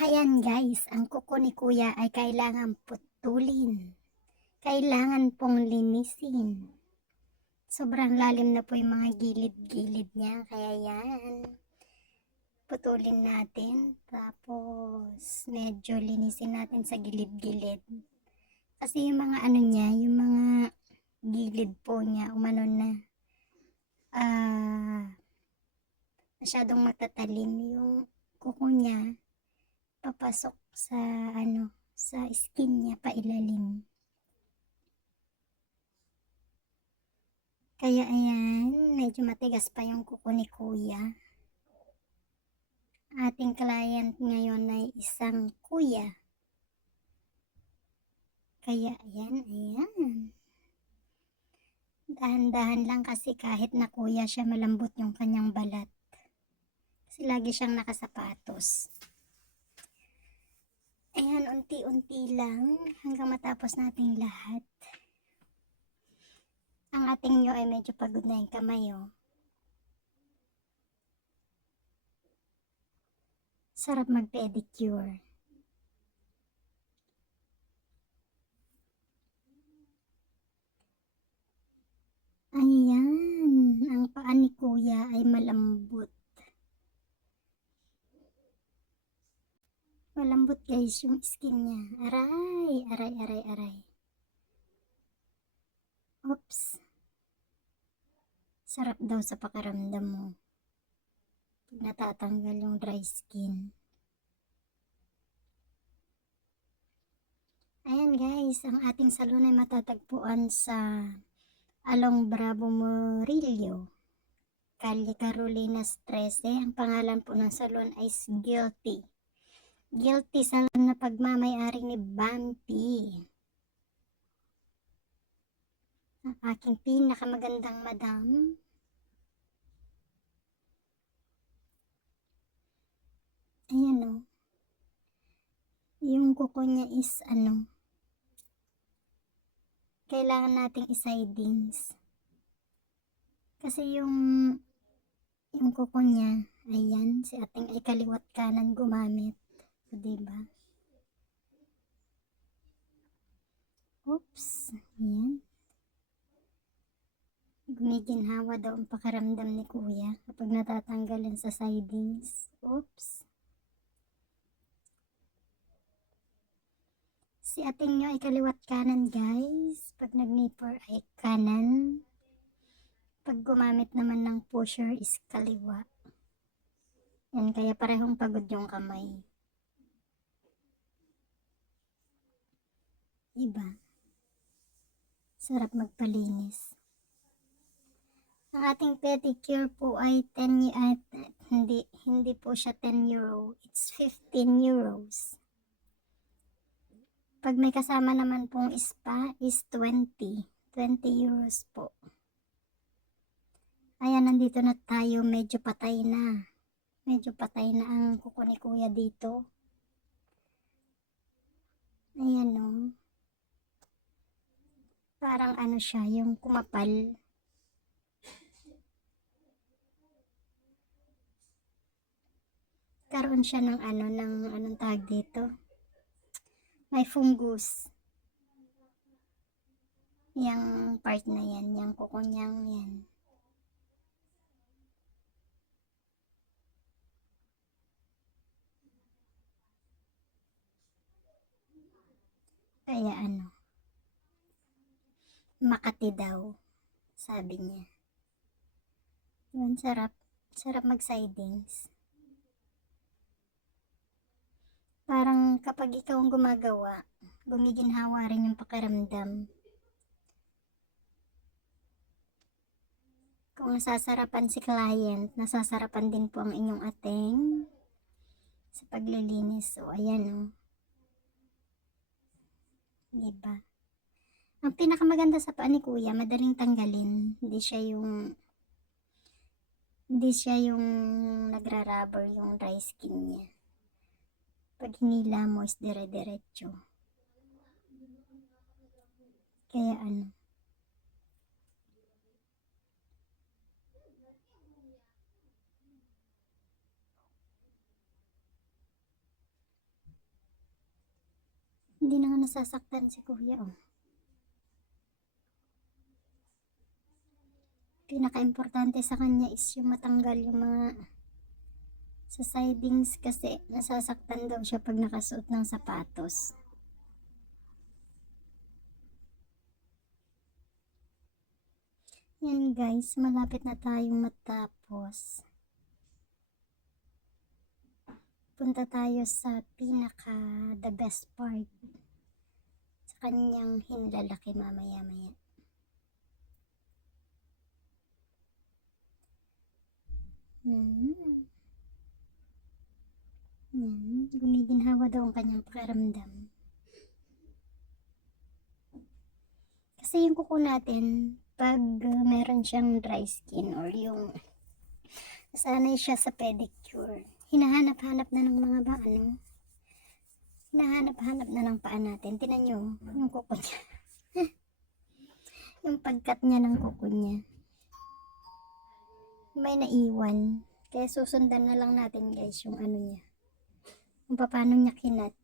Ayan guys, ang kuko ni kuya ay kailangan putulin. Kailangan pong linisin. Sobrang lalim na po yung mga gilid-gilid niya. Kaya yan, putulin natin. Tapos, medyo linisin natin sa gilid-gilid. Kasi yung mga ano niya, yung mga gilid po niya, umano na, masyadong matatalim yung kuko niya. Papasok sa sa skin niya pailalim. Kaya ayan, medyo matigas pa yung kuko ni kuya. Ating client ngayon ay isang kuya. Kaya ayan. Dahan-dahan lang kasi kahit na kuya siya, malambot yung kanyang balat. Kasi lagi siyang nakasapatos. Ayan, unti-unti lang hanggang matapos nating lahat. Ang ating nyo ay medyo pagod na yung kamay, oh. Sarap mag-pedicure. Ayan, ang paa ni kuya ay malambot. Malambot guys yung skin niya. Aray. Oops. Sarap daw sa pakiramdam mo. Pag natatanggal yung dry skin. Ayan guys, ang ating salon ay matatagpuan sa Along Bravo Murillo, Calle Carolinas 13. Ang pangalan po ng salon ay Guilty. Guilty Salon na pagmamay-ari ni Bumpy. Ang aking pinakamagandang madam. Ayan o. Yung kuko niya is kailangan nating isidings. Kasi yung kuko niya, ayan, si ating ay kaliwat kanan gumamit. O, diba? Oops. Ayan. Gumiginhawa daw ang pakiramdam ni kuya kapag natatanggalan sa sidings. Oops. Si ating nyo ay kaliwat kanan guys. Pag nag-nipper ay kanan. Pag gumamit naman ng pusher is kaliwa. Yan, kaya parehong pagod yung kamay. Diba? Sarap magpalinis. Ang ating pedicure po ay 10 hindi po siya 10 euro. It's 15 euros. Pag may kasama naman pong spa is 20 euros po. Ayan, nandito na tayo. Medyo patay na. Medyo patay na ang kuko ni kuya dito. Ayan o. Parang siya, yung kumapal. Karoon siya ng anong tawag dito? May fungus. Yang part na yan, yung kuko niyang yan. Kaya Makati daw, sabi niya. Yun, sarap mag-sidings. Parang kapag ikaw ang gumagawa, gumiginhawa rin yung pakiramdam. Kung nasasarapan si client, nasasarapan din po ang inyong ating sa paglilinis. So, ayan o. Diba? Ang pinakamaganda sa paa ni kuya, madaling tanggalin. Hindi siya yung nagra-rubber yung dry skin niya. Pag hinila mo is dire-diretso. Kaya Hindi na nga nasasaktan si kuya, oh. Pinaka-importante sa kanya is yung matanggal yung mga sa sidings kasi nasasaktan daw siya pag nakasuot ng sapatos. Yan guys, malapit na tayong matapos. Punta tayo sa pinaka the best part sa kanyang hinlalaki mamaya-maya. Yan, gumiginhawa daw ang kanyang pakiramdam. Kasi yung kuko natin, pag meron siyang dry skin or yung sanay siya sa pedicure, hinahanap-hanap na ng mga hinahanap-hanap na ng paa natin. Tinan nyo, yung kuko niya. Yung pagkat niya ng kuko niya. May naiwan. Kaya susundan na lang natin guys yung ano niya. Kung paano niya kinat.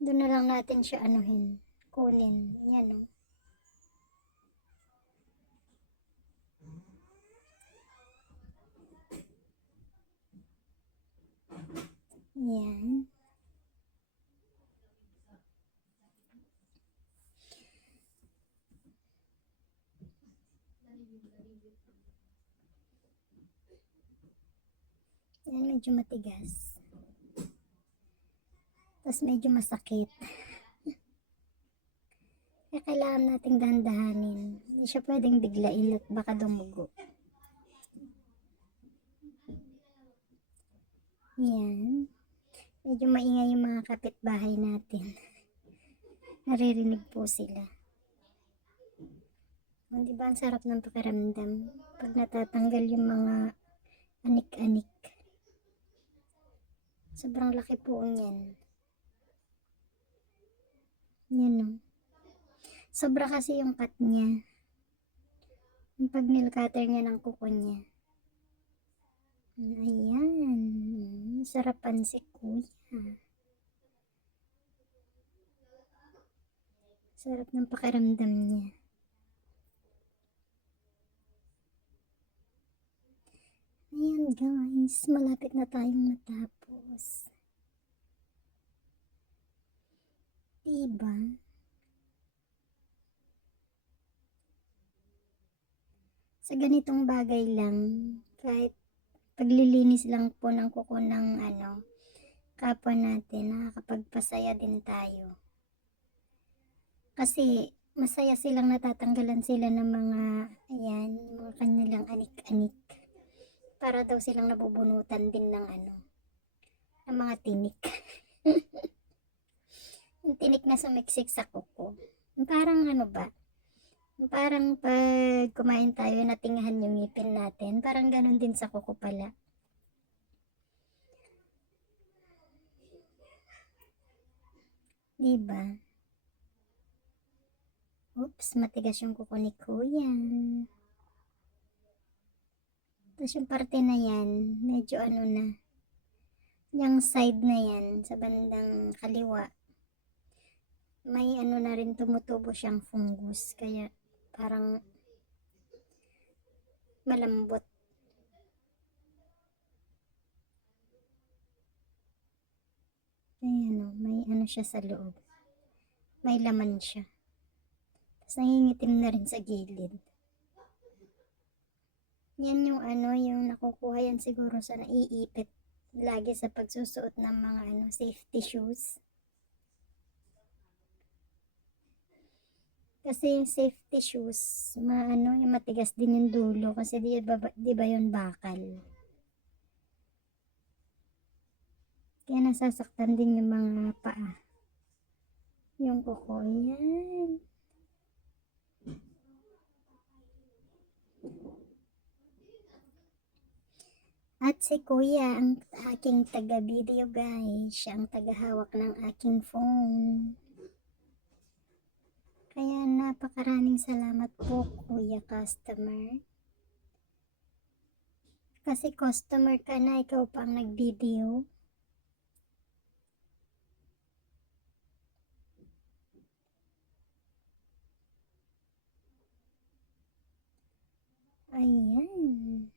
Doon na lang natin siya kunin. Yan o. Yan. Yan, medyo matigas. Tapos medyo masakit. Kaya kailangan nating dahan-dahanin. Hindi siya pwedeng biglain at baka dumugo. Yan. Medyo maingay yung mga kapitbahay natin. Naririnig po sila. Diba ang sarap ng pakiramdam pag natatanggal yung mga anik-anik. Sobrang laki po niyan. Yan o. Sobra kasi yung cut niya. Yung pag nail cutter niya ng kuko niya. Ayan. Sarapan si kuya. Sarap ng pakiramdam niya. Ayan guys, malapit na tayong matapos. Diba? Sa ganitong bagay lang, kahit paglilinis lang po ng kuko ng kapwa natin, nakakapagpasaya din tayo. Kasi masaya silang natatanggalan sila ng mga mga kanilang anik-anik. Para daw silang nabubunutan din ng ng mga tinik. Yung tinik na sumiksik sa kuko. Parang parang pag kumain tayo natingahan yung ngipin natin, parang ganun din sa kuko pala. Diba? Oops, matigas yung kuko ni kuya. Tapos yung parte na yan, medyo na. Yung side na yan, sa bandang kaliwa, may na rin tumutubo siyang fungus. Kaya parang malambot. Ayan may siya sa loob. May laman siya. Tapos nangingitim na rin sa gilid. Yan yung yung nakukuha yan siguro sa naiipit lagi sa pagsusuot ng mga safety shoes. Kasi yung safety shoes, yung matigas din yung dulo kasi di ba yun bakal. Kaya nasasaktan din yung mga paa. Yung kuko, yan. At si kuya ang aking taga-video guys. Siya ang tagahawak ng aking phone. Kaya napakaraming salamat po kuya customer. Kasi customer ka na, ikaw pa ang nag-video. ayan.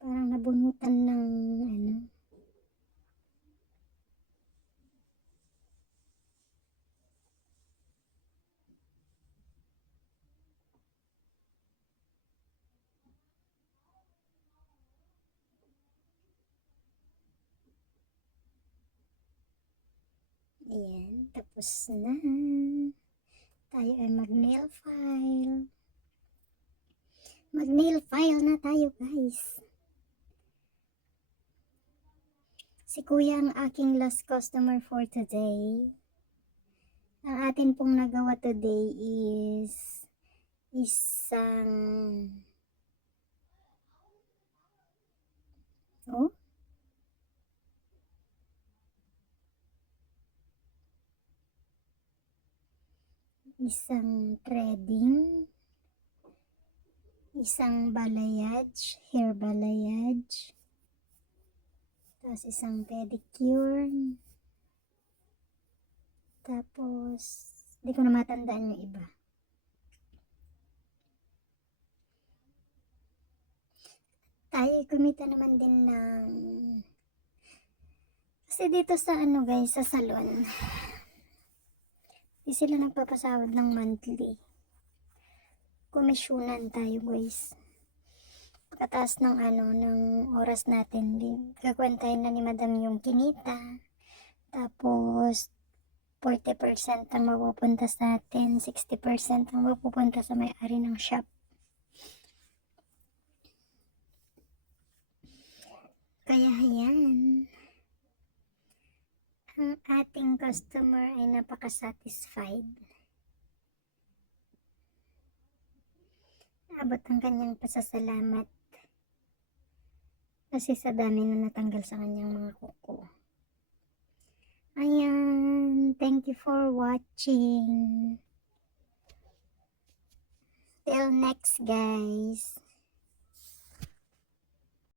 Parang nabunutan ng ano. Ayan, tapos na. Tayo ay mag-nail file. Mag-nail file na tayo, guys. Si Kuya ang aking last customer for today. Ang atin pong nagawa today is isang isang threading, isang balayage, hair balayage, tapos isang pedicure, tapos di ko na matandaan yung iba. Tayo kumita naman din ng kasi dito sa ano guys, sa salon di sila nagpapasahod ng monthly. Komisyonan tayo guys. Pagkataas ng ano, ng oras natin, kakwentahin na ni madam yung kinita. Tapos 40% ang mapupunta sa atin, 60% ang mapupunta sa may-ari ng shop. Kaya ayan, ang ating customer ay napaka-satisfied. Abot ang kanyang pasasalamat kasi sa dami na natanggal sa kanyang mga kuko. Ayan, thank you for watching. Till next guys.